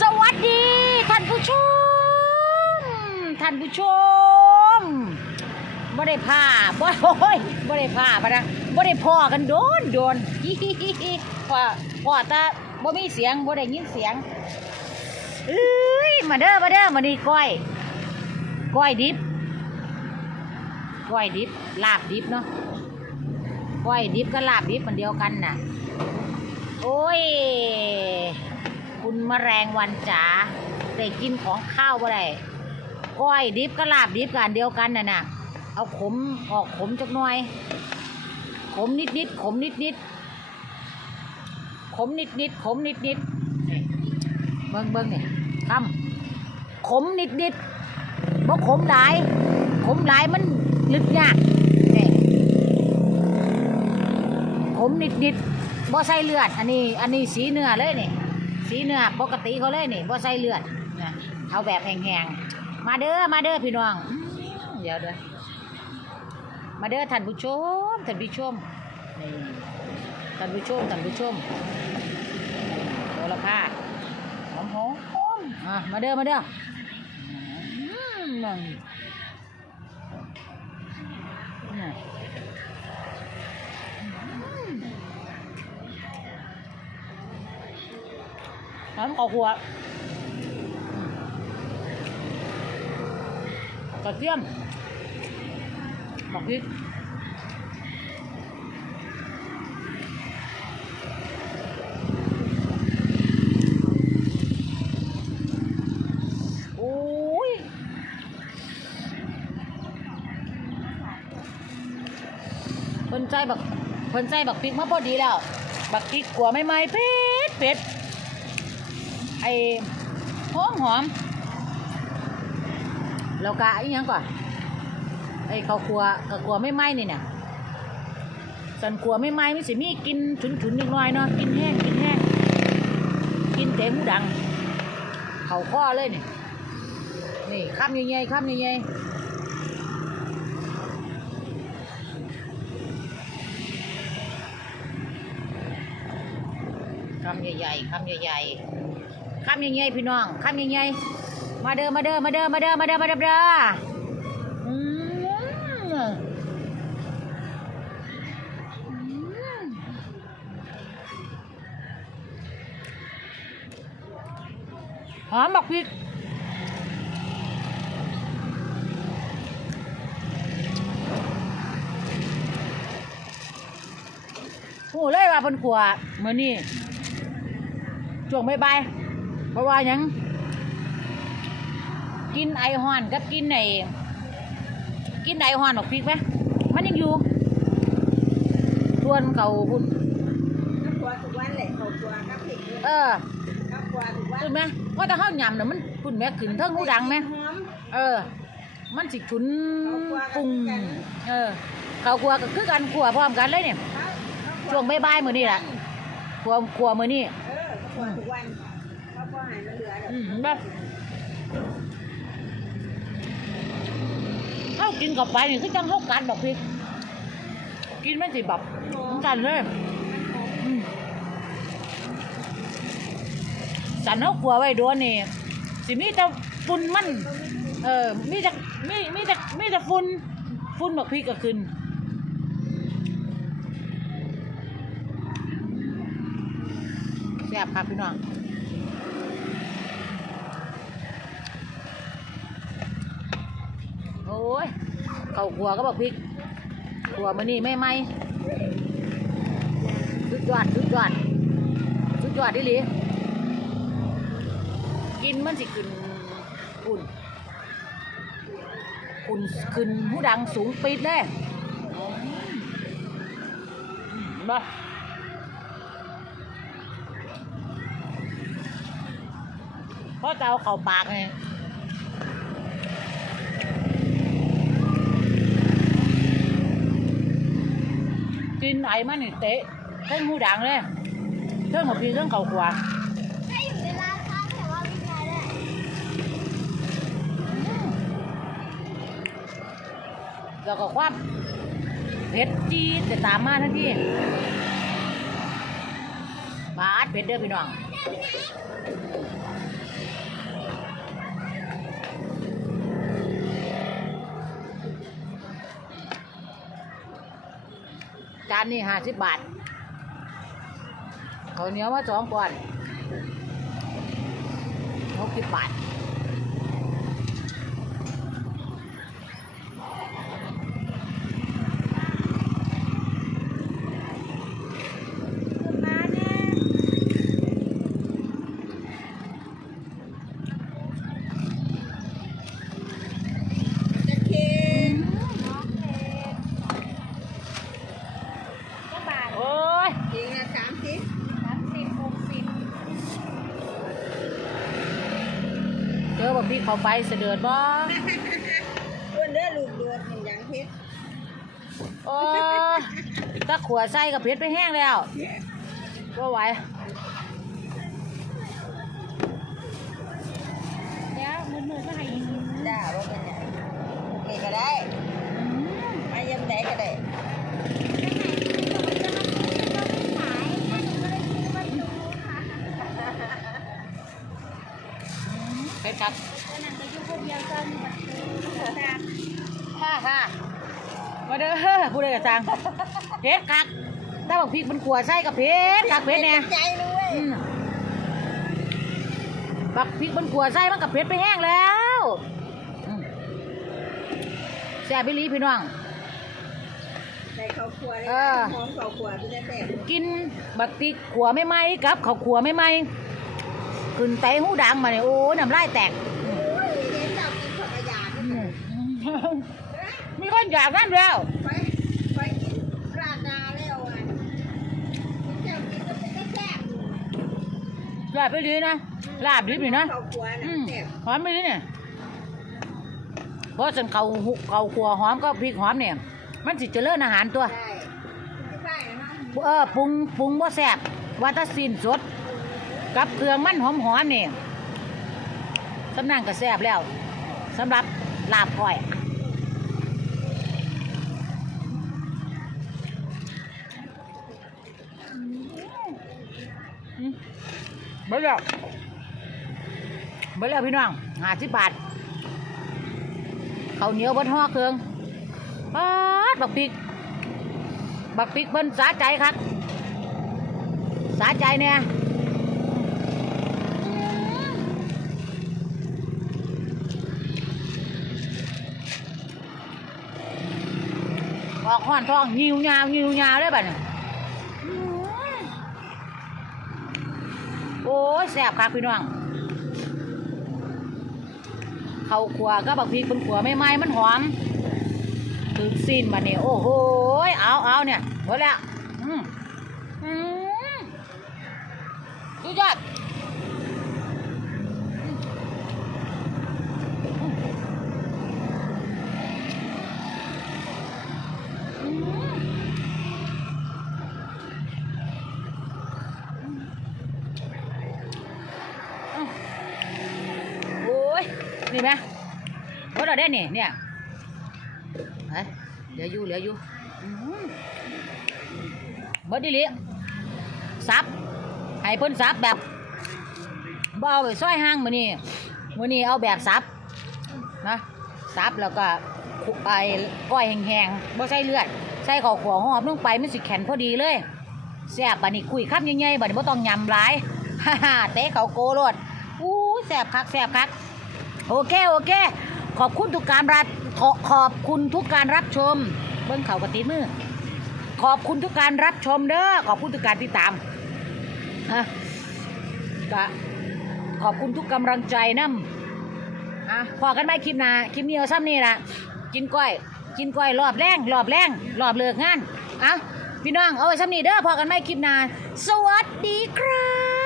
สวัสดีท่านผู้ชม ท่านผู้ชมบ่ได้ผ้าบ่โอ้ยบ่ได้ผ้าปะนะบ่ได้พ่อกันโดนโดนพ่อพ่อตาบ่มีเสียงบ่ได้ยินเสียงเอ้ยมาเด้อมาเด้อมานี่ก้อยก้อยดิบก้อยดิบลาบดิบเนาะก้อยดิบกับลาบดิบมันเดียวกันน่ะโอ้ย คุณมแมลงวันจ๋าได้กินของข้าวบ่ได้ก้อยดิบกับลาบดิบกันเดียวกันน่ะนะเอาขมออกขมจักหน่อย ขมนิดนิดขมนิดนิดขมนิดนิดขมนิดนิดเบิ้งเบิ้งเนี่ยคำขมนิดนิดบ่ขมหลาย ขมหลายมันลึกยากนี่ยขมนิดนิดบ่ใส่เลือด อันนี้ อันนี้สีเนื้อเลยนี่ สีเนื้อปกติเขาเลยนี่บ่ใส่เลือดนะเอาแบบแห้งๆมาเด้อมาเด้อพี่น้อง เดี๋ยวเด้อมาเด้อท่านผู้ชมท่านผู้ชมนี่ท่านผู้ชมท่านผู้ชมโหระพาหอมหอมอะมาเด้อมาเด้อนั่นนี่ น้ำข้าวคั่วกระเทียมบักพริกโอ้ยเพิ่นใจบักเพิ่นใจบักพริกมาพอดีแล้ว บักพริกกัวไม่ไหมเผ็ดเผ็ด อ้หอมหอมแล้วก็อีกยังก่อนไอ้ข้าวครัวข้าวครัวไม่ไหม้นี่เนี่ยสันคัวไม่ไหม้ไมันสิมีกินฉุนๆนิดหน่อยเนาะกินแห้งกินแห้งกินเต็มหูดัง เข่าข้อเลยนี่นี่ข้ามใหญ่ๆข้ามใหญ่ๆข้ามใหญ่ๆข้ามใหญ่ๆ ข้ามใหญ่ๆพี่น้องข้ามใหญ่ๆมาเด้อมาเด้อมาเด้อมาเด้อมาเด้อมาเด้อมเด้ออืมหอมบักพริกโอ้เลยว่าเพิ่นขัวมื้อนี้ช่วงบ่ายๆเพ ราะว่าหยัง กินไอฮอนกับกินไอกินไดหอนออกพริกไหมมันยังอยู่ทวนเขาพุ่นข้าวกลัวทุกวันแหละข้าวกลัวข้าวเผ็ดเนี่ยเออข้าวกลัวทุกวันถูกไหมว่าแต่ข้าวยำน่ะมันพุ่นแม่ขึ้นเทิงหูดังไหมหอมเออ มันสิฉุนเขากลัวกันปรุงกันเออเขากลัวก็คือกันขัวพร้อมกันเลยเนี่ยข้าวข้าวกลัช่วงบ่ายๆมื้อนี้แหละขัวขัวมื้อนี้เออข้าวกลัวทุกวัน อืมเห็นปะเข้ากินกับไปนี่คือจังเข้ากันแบบพริกกินไมันสิแบบเหมือนกันเลยอืมสันเขากลัวไว้โดนนี่สิมีแต่ฝุ่นมัน เออมีแต่มีมีแต่มีแต่ฝุ่นฝุ่นบักพริกก็ขึ้นแซ่บครับพี่น้อง โอ้ ยเขาขัวก็บอกพริกขัวมันนี่ไม่ไหมสุดยอดสุดยอดสุดยอดดิลีกินมันสิขึ้นอุ่นอุ่นขึ้นหูดังสูงปีดเลยมาเพราะจะเอาเข่าปากไง กินไอ้มันนี่เตะเท่งหูดังเลยเท่งหมดพีเท่งเก่ากว่าถ้าอยู่ในร้านค้าแต่ว่าไม่ได้เลยแล้วก็ความเผ็ดจี๊ดจะตามมาทันทีบาดเผ็ดเด้อพี่น้อง จานนี้ห้าสิบบาทข้าวเหนียวมาสองก่อนหกสิบบาท คุณมาเนี่ย จะเค็ม น้องเพชรก็บาท โอ้ย เองละสามสิบ สามสิบหกสิบ เจอบ่ พี่เขาไปเสด็จบ่อ้วนเด้อลูกเดือดหนึ่งอย่างเพชรโอ้ยตะขัวใส่กับเพชรไปแห้งแล้วก็ไหวเดี๋ยวมือมือก็ให้อีกจ้าว่าเป็นไงโอเคก็ได้มายำไหนก็ได้เพชรครับ ฮ่าฮ่ามาเด้อผู้ใดกระจังเพชรคักถ้าบอกพริกมันขัวใส่กับเพชรคักเพชรเนี่ยใจเลยเว้ยอืมบักพริกมันขัวใส่มันกับเพชรไปแห้งแล้วอืมแซ่บไปลีพี่น้องในข้าวครัวเลยเออหอมข้าวครัวที่ได้แซ่บกินบักติกขัวไม่ไหมกับข้าวขัวไม่ไหมขึ้นไตหูดังมาเนี่ยโอ้น้ำลายแตก โอ้ยเห็นเจ้ากินผักกระยาด อืม มีคนอยากนั่นแล้วไปไปกินราดนาแล้วอะเจ้ากินก็เป็นแซ่บลาบไปดีนะลาบดิบนี่นะข้าวครัวอืนะมแซ่บหอมไปดีเนี่ยเพราะฉันเขาหุเขาขัวหอมก็พริกหอมเนี่ย มันสิเจริญอาหารตัวได้ใช่นะเออปรุงปรุงบ่แซ่บว่าถ้าสิ้นสด กับเครื่องมันหอมหอมๆนี่สำนังก็แซ่บแล้วสำหรับลาบก้อย เบิดแล้วเบิดแล้วพี่น้องห้าสิบบาทข้าวเหนียวบนห่อเครื่องปาดบักพริกบักพริกเพิ่นสาใจครับสาใจเนี่ยออกห้อนท้องหิวยาวหิวยาวเลยบัดนี้โอ้ ยแซ่บครับพี่น้องเขาขัวก็บักพริกเป็นขัวไม่ไหม้มันหอมถึงสิ้นมาเนี่ยโอ้โหเอาเอาเนี่ยหมดแล้วอืมอืมสุดยอดอืมอืมโอ้ย นี่ไหมว่าเราได้เนี่ยเนี่ยเฮ้ยเหลืออยู่เหลืออยู่เบิดดีหลีซับให้เพิ่นซับแบบเอาไปซอยห้างมือนี้มื้อนี้เอาแบบซับนะซับแล้วก็คลุกไปก้อยแห้งๆบ่ใส่เลือดใส่ข้าวขัวหอมลงไปมันสิแข็งพอดีเลยแซ่บบัดนี้คุยคำใหญ่ๆบัดนี้บ่ต้องยำหลายฮ่าฮ่าเตะเขาโกโลดอู้แซ่บคักแซ่บคัก โอเคโอเค ขอบคุณทุกการรับขอขอบคุณทุกการรับชม เบิ้งเขากระติมือ ขอบคุณทุกการรับชมเด้อขอบคุณทุกการติดตามอะก็ขอบคุณทุกกำลังใจน้ำอะพอกันไหมคลิปหนาคลิปนี้เอาซ้ำนี่ละกินก้อย กินก้อยรอบแรงรอบแรงรอบเลิกงานอะพี่น้องเอาไว้ซ้ำนี่เด้อพอกันไหมคลิปหนาสวัสดีครับ